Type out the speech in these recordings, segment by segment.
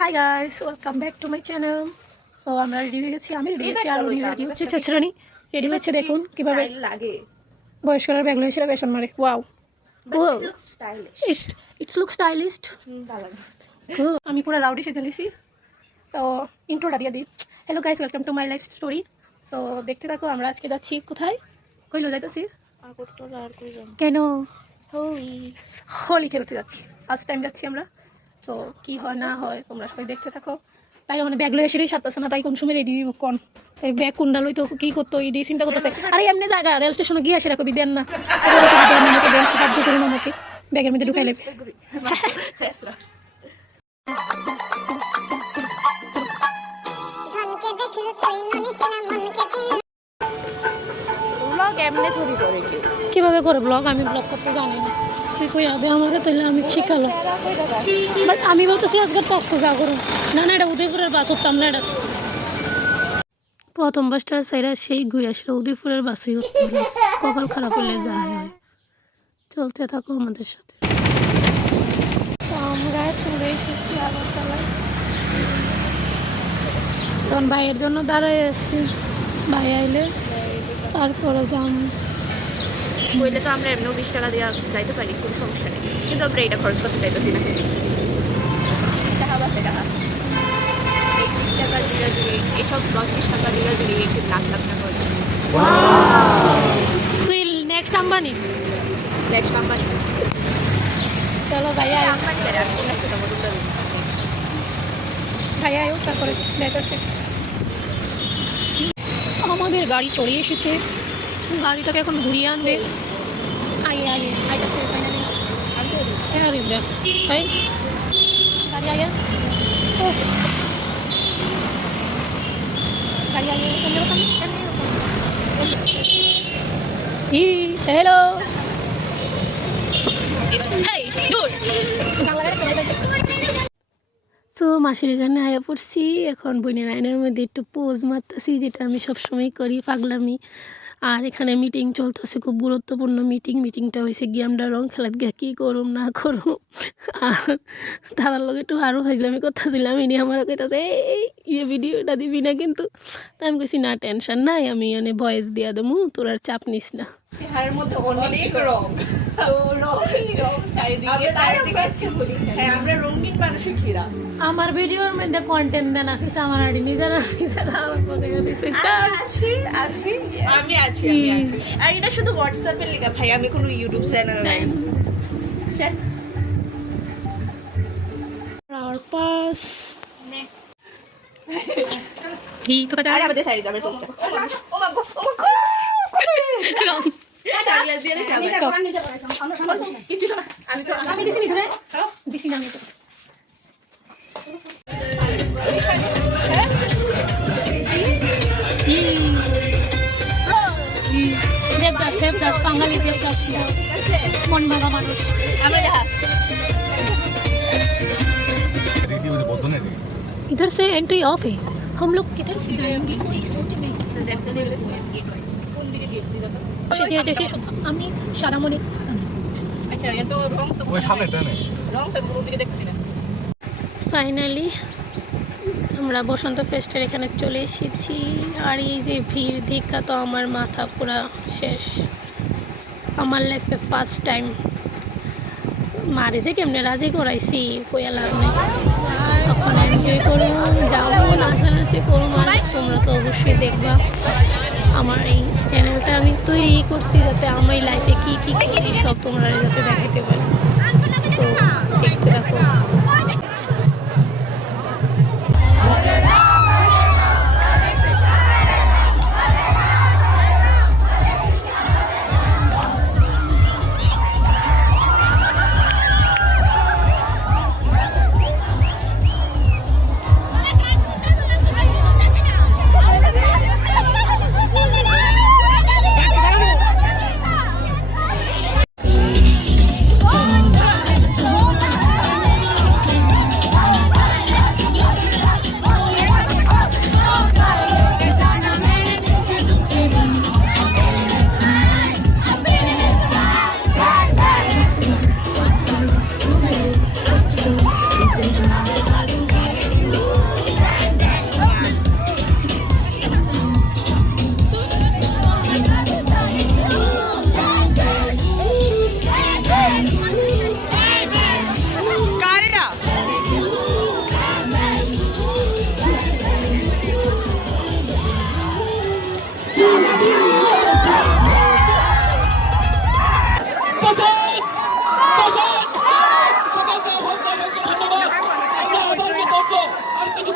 Hi guys, welcome back to my channel. So আমরা ready হয়ে গেছি, আমি রেডি হয়েছি আর উনি রেডি হচ্ছে। ছেছরানি রেডি হচ্ছে, দেখুন কিভাবে লাগে বয়স্করা ব্যাগ লয়ে বেসন মারে। Wow, cool, stylish. It's look stylist. আমি পুরো রাউডি সেজে নিয়েছি। তো ইন্ট্রোটা দিয়ে দিই। Hello guys, welcome to my life story. So দেখতে থাকো, আমরা আজকে যাচ্ছি কোথায়, কইলো যাইতেছি কেন, হোলি খেলতে যাচ্ছি। ফার্স্ট টাইম যাচ্ছি আমরা। সো কী হয় না হয় তোমরা সবাই দেখতে থাকো। তাই মানে ব্যাগ লয়ে এসেই সারতেছে না, তাই কোন সময় রেডি কোন ব্যাগ কোনটা লই তো কী করতো এই চিন্তা করতেছে। আরে এমনি জায়গা রেল স্টেশনে গিয়ে সেরকম দেন না, দেন সাহায্য করুন আমাকে ব্যাগের মধ্যে ঢুকাইলে। কিভাবে করে ব্লগ? আমি ব্লগ করতে জানি না, তুই কই আদে আমাকে তাহলে আমি শিখালো। বাট আমি বলতেছি আজকে কক্স যা করুন না না, এটা উদয়পুরের বাস উঠতাম না। এটা প্রথম বাসটার সাইডে সেই ঘুরে আসলে উদয়পুরের বাসই উঠতে লাগছে। কপাল খারাপ হলে যা হয়। চলতে থাকো আমাদের সাথে। আমরা চলে এসেছি আগরতলায়। তখন ভাইয়ের জন্য দাঁড়াই আছি, ভাই আইলে তারপরে যাম। বইলে তো আমরা এমনিও 20 টাকা দিয়ে যাইতে পারি, কোনো সমস্যা নেই, কিন্তু আমরা এটা খরচ করতে চাইতেছি না। টাকা বা টাকা এই 20 টাকা দিয়ে দিয়ে এসব 10-20 টাকা দিয়ে দিয়ে একটু লাখ লাখ টাকা হয়ে যায়। তুই নেক্সট আম্বানি, নেক্সট কোম্পানি চলো ভাইয়া আম্বানি করে আমি কোনো একটা মতো করে ভাইয়া আয়ো, তারপরে দেখাচ্ছে। আমাদের গাড়ি চলে এসেছে, গাড়িটাকে এখন ঘুরিয়ে আনবে। আইয়ে আইয়ে আইতাছে ফাইনালি। আরে ব্যাস ভাই গাড়ি আইয়ে, ও গাড়ি আইয়ে এমনি কথা হি হ্যালো হেই ডুড বাংলা গাড়ি চলে যাচ্ছে। সো মাসির এখানে আয়া পড়ছি। এখন বোনের লাইনের মধ্যে একটু পোজ মারতেছি, যেটা আমি সবসময় করি, পাগলামি। আর এখানে মিটিং চলতেছে, খুব গুরুত্বপূর্ণ মিটিংটা হয়েছে গিয়ে আমরা রং খেলাত গিয়ে কী করুম না করুম। আর তারার লোক একটু আরও ফাজলামি করতেছিলাম। ইনি আমার কইতাছে এই ভিডিওটা দিবি না কিন্তু। তাই আমি কইছি না টেনশন নাই, আমি মানে ভয়েস দিয়া দেবো, তোর আর চাপ নিস না। চেহারার মধ্যে অনেক রং, আমার ভিডিওর মধ্যে কন্টেন্ট দেন আফিস, আমার আড়ি নিজের আমি আছি। আর এটা শুধু হোয়াটসঅ্যাপে লেখা ভাই, আমি কোনো ইউটিউব চ্যানেল নাই। আর পাস কি তো তা আরে আমাদের সাইড আমরা চলছে। ও মা গো আমি দিছি ধরে দিছি না, আমি তো দেবদাস বাঙালি দেবদাস মন ভাঙা মানুষ। इधर से एंट्री ऑफ है, हम लोग किधर से जाएंगे कोई सोच नहीं। আমি সাদামণি। আচ্ছা এত রং তো ওই সামনেটা নেই, রংটা পুরো দিকে দেখছি না। ফাইনালি আমরা বসন্ত ফেস্টের এখানে চলে এসেছি। আর এই যে ভিড় দেখা তো আমার মাথা পুরা শেষ। আমার লাইফে ফার্স্ট টাইম মারে যে কেমনে রাজি করাইছি কইয়া লাভ নেই। তখন এনজয় করবো, যাবো, নাচানাচি করবো। আর তোমরা তো অবশ্যই দেখবা। আমার এই চ্যানেলটা আমি তৈরি করছি যাতে আমার লাইফে কী কী করি সব তোমরা যাতে দেখাতে পারি। তো দেখতে থাকো।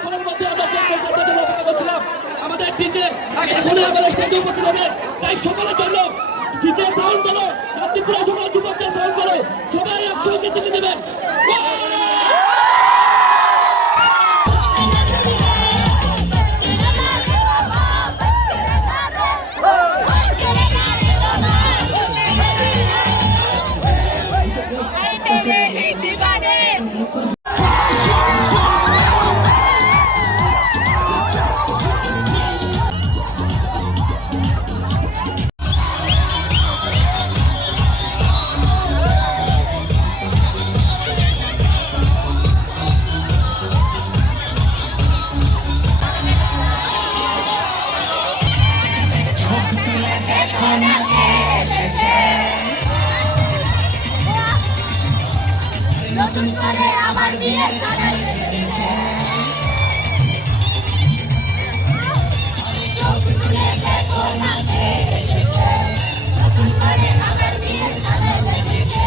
কিছুক্ষণের মধ্যে আমরা যে প্রোগ্রামটার জন্য অপেক্ষা করছিলাম, আমাদের ডিজে এখনই আমাদের স্টেজে উপস্থিত হবে। তাই সকলের জন্য ডিজে সাউন্ড বলো, রাত্রিপুরা সকল যুবকদের সাউন্ড বলো, সবাই একসঙ্গে চিনে দেবেন। নতুন করে আমার বিয়ে সারাই বেঁধেছে চোখ তুলে দেখো না কে এসেছে নতুন করে আমার বিয়ে সারাই বেঁধেছে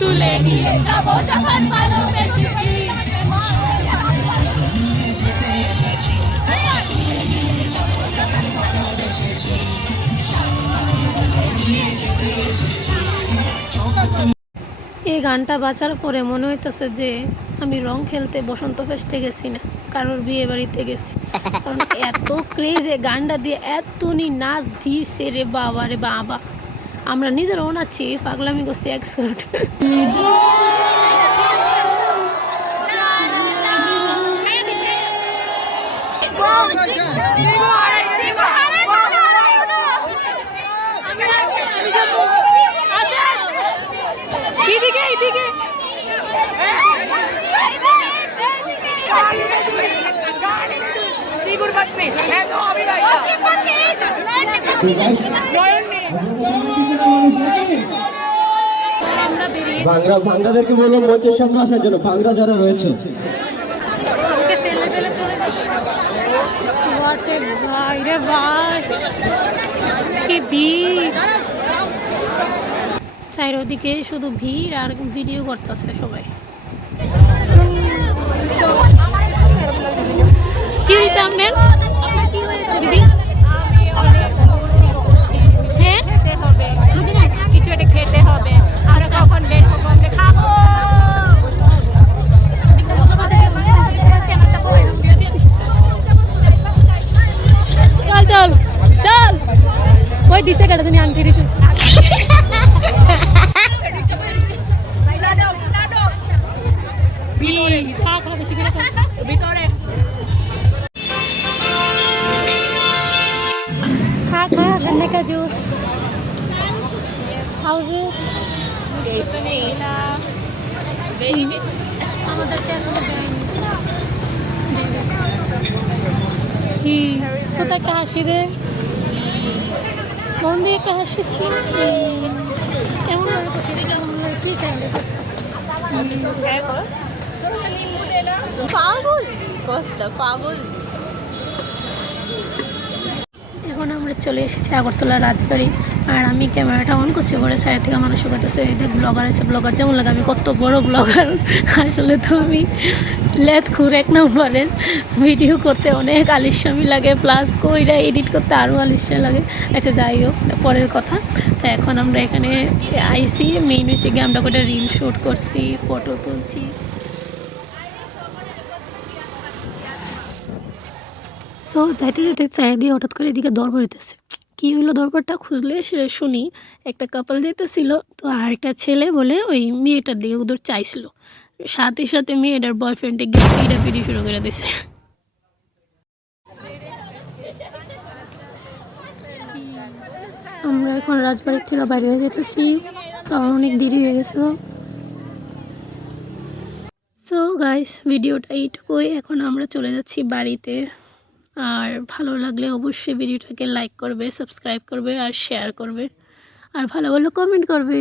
তুলে নিয়ে যাবো যখন ভালোবেসেছি এই গানটা বাজার পরে মনে হইতেছে যে আমি রং খেলতে বসন্ত ফেস্টে গেছি না, কারোর বিয়ে বাড়িতে গেছি। কারণ এত ক্রেজ এই গানটা দিয়ে এতনি নাচ দিয়েছে রে বাবা রে বাবা। আমরা নিজেরাও নাচছি, পাগলামি করছি এক্সপার্ট। ভাঙ্গাদেরকে বলবো মঞ্চের সামনে আসার জন্য, ভাঙ্গা যারা রয়েছে। চারিদিকে শুধু ভিড় আর ভিডিও করতেছে সবাই। কি হয়েছে আপনার? কি হয়েছে দিদি? হ্যাঁ, কিছু একটা খেতে হবে। আমরা কখন বের হবো, আমরা খাবো। চল চল চল, ওই দিছে কেটে তুমি আংটি দিছে। गन्ने का juice. How's it? Tasty. Very tasty. আমাদেরকে এখনো দেয়নি। কি কোথায় একটা হাসি দে, মন দিয়ে একটা হাসি এমন কি পাগল কষ্ট পাগল। এখন আমরা চলে এসেছি আগরতলা রাজবাড়ি। আর আমি ক্যামেরাটা অন করছি, পরে সাইড থেকে মানুষ কাছে এই ব্লগার আছে, ব্লগার যেমন লাগে আমি কত বড় ব্লগার। আসলে তো আমি লেথখুর এক নম্বরের, ভিডিও করতে অনেক আলিস্যামি লাগে, প্লাস কইরা এডিট করতে আরও আলিস্যা লাগে। আচ্ছা যাই হোক, পরের কথা। তো এখন আমরা এখানে আইসি মেইন হয়েছে গিয়ে আমরা কটা রিল শ্যুট করছি, ফটো তুলছি। সো যাইতে যাইতে চাই দিয়ে হঠাৎ করে এদিকে দরবার হইতেছে। কী হইলো দরবারটা খুঁজলে সেটা শুনি, একটা কাপল যেতেছিল, তো আরেকটা ছেলে বলে ওই মেয়েটার দিকে ওদের চাইছিল, সাথে সাথে মেয়েটার বয়ফ্রেন্ডে গিয়ে পিড়াপিড়ি শুরু করে দিছে। আমরা এখন রাজবাড়ির থেকে বাইরে হয়ে যেতেছি, কারণ অনেক দেরি হয়ে গেছে। সো গাইস, ভিডিওটা এইটুকুই। এখন আমরা চলে যাচ্ছি বাড়িতে। আর ভালো লাগলে অবশ্যই ভিডিওটাকে লাইক করবে, সাবস্ক্রাইব করবে আর শেয়ার করবে, আর ভালো ভালো কমেন্ট করবে।